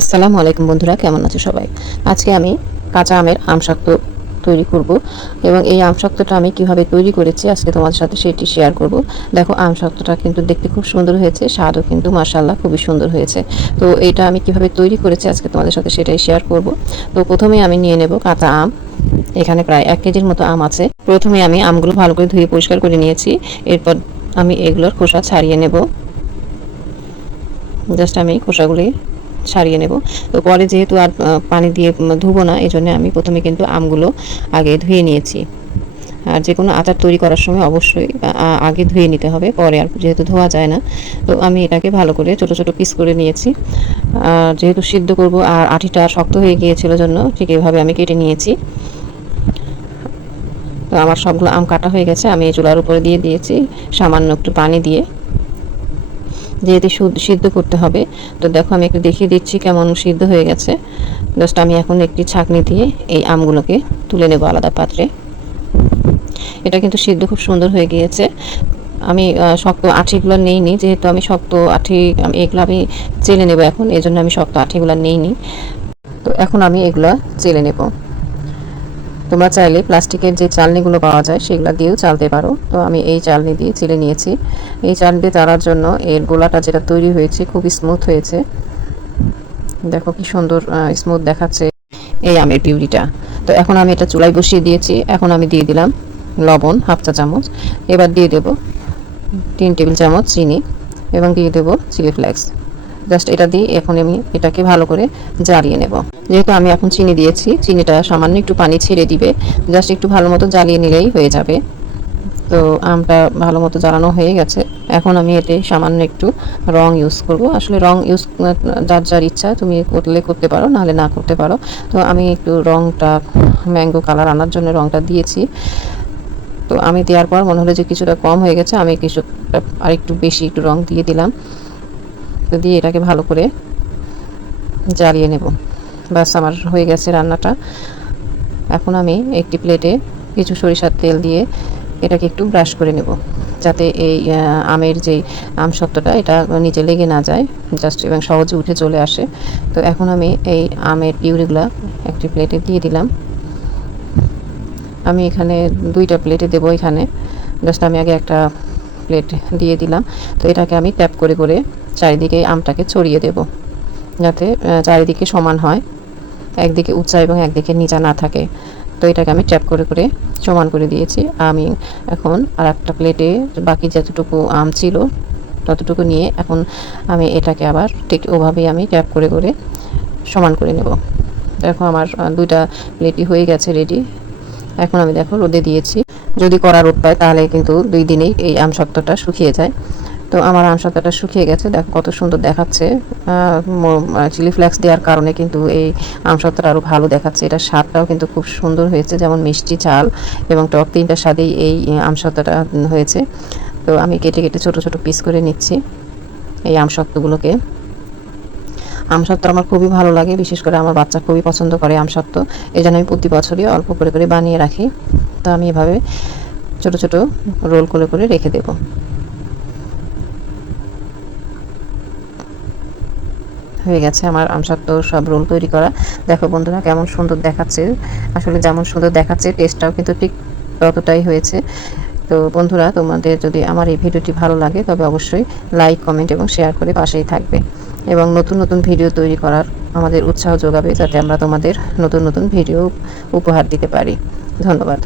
আসসালামু আলাইকুম বন্ধুরা, কেমন আছো সবাই? আজকে আমি কাঁচা আমের আমসত্ত্ব তৈরি করব এবং এই আমসত্ত্বটা আমি কিভাবে তৈরি করেছি আজকে তোমাদের সাথে সেটি শেয়ার করব। দেখো, আমসত্ত্বটা কিন্তু দেখতে খুব সুন্দর হয়েছে, স্বাদও কিন্তু মাশাআল্লাহ খুবই সুন্দর হয়েছে। তো এটা আমি কিভাবে তৈরি করেছি আজকে তোমাদের সাথে সেটাই শেয়ার করব। তো প্রথমে আমি নিয়ে নেব কাঁচা আম। এখানে প্রায় 1 কেজির মতো আম আছে। প্রথমে আমি আমগুলো ভালো করে ধুয়ে পরিষ্কার করে নিয়েছি। এরপর আমি এগুলোর খোসা ছাড়িয়ে নেব। জাস্ট আমি খোসাগুলি ছাড়িয়ে নেব। তো পরে যেহেতু আর পানি দিয়ে ধুবো না, এই জন্য আমি প্রথমে কিন্তু আমগুলো আগে ধুয়ে নিয়েছি। আর যে কোনো আচার তৈরি করার সময় অবশ্যই আগে ধুয়ে নিতে হবে, পরে আর যেহেতু ধোয়া যায় না। তো আমি এটাকে ভালো করে ছোট ছোট পিস করে নিয়েছি। যেহেতু সিদ্ধ করব আর আটিটা শক্ত হয়ে গিয়েছিল জন্য ঠিক এইভাবে আমি কেটে নিয়েছি। তো আমার সবগুলো আম কাটা হয়ে গেছে। আমি এই চুলার উপরে দিয়ে দিয়েছি সামান্য একটু পানি দিয়ে, যেহেতু সিদ্ধ করতে হবে। তো দেখো, আমি একটু দেখিয়ে দিচ্ছি কেমন সিদ্ধ হয়ে গেছে। জাস্ট আমি এখন একটি ছাঁকনি দিয়ে এই আমগুলোকে তুলে নেব আলাদা পাত্রে। এটা কিন্তু সিদ্ধ খুব সুন্দর হয়ে গিয়েছে। আমি শক্ত আঠিগুলো নেইনি, যেহেতু আমি শক্ত আঠি এগুলো আমি চেলে নেব এখন, এই জন্য আমি শক্ত আঠিগুলো নেইনি। তো এখন আমি এগুলো চেলে নেব। তোমরা চাইলে প্লাস্টিকের যে চালনিগুলো পাওয়া যায় সেগুলো দিয়েও চালতে পারো। তো আমি এই চালনি দিয়ে চেলে নিয়েছি। এই চালনি দিয়ে চালার জন্য এর গোলাটা যেটা তৈরি হয়েছে খুবই স্মুথ হয়েছে। দেখো কি সুন্দর স্মুথ দেখাচ্ছে এই আমের পিউরিটা। তো এখন আমি এটা চুলায় বসিয়ে দিয়েছি। এখন আমি দিয়ে দিলাম লবণ হাফ চা চামচ। এবার দিয়ে দেব 3 টেবিল চামচ চিনি এবং দিয়ে দেব চিলি ফ্লেক্স। জাস্ট এটা দিয়ে এখন আমি এটাকে ভালো করে জ্বালিয়ে নেব। যেহেতু আমি এখন চিনি দিয়েছি, চিনিটা সামান্য একটু পানি ছেড়ে দিবে। জাস্ট একটু ভালো মতো জ্বালিয়ে নিলেই হয়ে যাবে। তো আমটা ভালো মতো জ্বালানো হয়ে গেছে। এখন আমি এতে সামান্য একটু রং ইউজ করব। আসলে রং ইউজ যার যার ইচ্ছা, তুমি করলে করতে পারো, নাহলে না করতে পারো। তো আমি একটু রংটা ম্যাঙ্গো কালার আনার জন্য রংটা দিয়েছি। তো আমি দেওয়ার পর মনে হলো যে কিছুটা কম হয়ে গেছে, আমি কিছুটা আর একটু বেশি একটু রং দিয়ে দিলাম। তো দিয়ে এটাকে ভালো করে জ্বালিয়ে নেব। ব্যাস, আমার হয়ে গেছে রান্নাটা। এখন আমি একটি প্লেটে কিছু সরিষার তেল দিয়ে এটাকে একটু ব্রাশ করে নেব, যাতে এই আমের যেই আমসত্ত্বটা এটা নিচে লেগে না যায়, জাস্ট এবং সহজে উঠে চলে আসে। তো এখন আমি এই আমের পিউরিগুলা একটি প্লেটে দিয়ে দিলাম। আমি এখানে 2টা প্লেটে দেবো। এখানে জাস্ট আমি আগে একটা প্লেট দিয়ে দিলাম। তো এটাকে আমি ট্যাপ করে করে চারিদিকে আমটাকে ছড়িয়ে দেব, যাতে চারিদিকে সমান হয়, একদিকে উঁচা এবং একদিকে নিচা না থাকে। তো এটাকে আমি ট্যাপ করে করে সমান করে দিয়েছি। আমি এখন আর একটা প্লেটে বাকি যতটুকু আম ছিল ততটুকু নিয়ে এখন আমি এটাকে আবার ঠিক ওভাবেই আমি ট্যাপ করে করে সমান করে নেব। দেখো, আমার 2টা প্লেটই হয়ে গেছে রেডি। এখন আমি দেখো রোদে দিয়েছি। যদি কড়া রোদ পায় তাহলে কিন্তু 2 দিনেই এই আমসত্ত্বটা শুকিয়ে যায়। তো আমার আমসত্ত্বটা শুকিয়ে গেছে। দেখো কত সুন্দর দেখাচ্ছে। চিলি ফ্লেক্স দেওয়ার কারণে কিন্তু এই আমসত্ত্বটা আরও ভালো দেখাচ্ছে। এটার স্বাদটাও কিন্তু খুব সুন্দর হয়েছে, যেমন মিষ্টি, ঝাল এবং টক 3টার স্বাদেই এই আমসত্ত্বটা হয়েছে। তো আমি কেটে কেটে ছোট ছোট পিস করে নিচ্ছি এই আমসত্ত্বগুলোকে। আমসত্ত্ব আমার খুবই ভালো লাগে, বিশেষ করে আমার বাচ্চা খুবই পছন্দ করে আমসত্ত্ব। এই জন্য আমি প্রতি বছরই অল্প করে করে বানিয়ে রাখি। তো আমি এভাবে ছোট ছোট রোল করে করে রেখে দেব। হয়ে গেছে আমার আমসত্ত্ব সব রোল তৈরি করা। দেখো বন্ধুরা কেমন সুন্দর দেখাচ্ছে। আসলে যেমন সুন্দর দেখাচ্ছে টেস্টটাও কিন্তু ঠিক ততটাই হয়েছে। তো বন্ধুরা, তোমাদের যদি আমার এই ভিডিওটি ভালো লাগে তবে অবশ্যই লাইক, কমেন্ট এবং শেয়ার করে পাশেই থাকবে এবং নতুন নতুন ভিডিও তৈরি করার আমাদের উৎসাহ যোগাবে, যাতে আমরা তোমাদের নতুন নতুন ভিডিও উপহার দিতে পারি। ধন্যবাদ।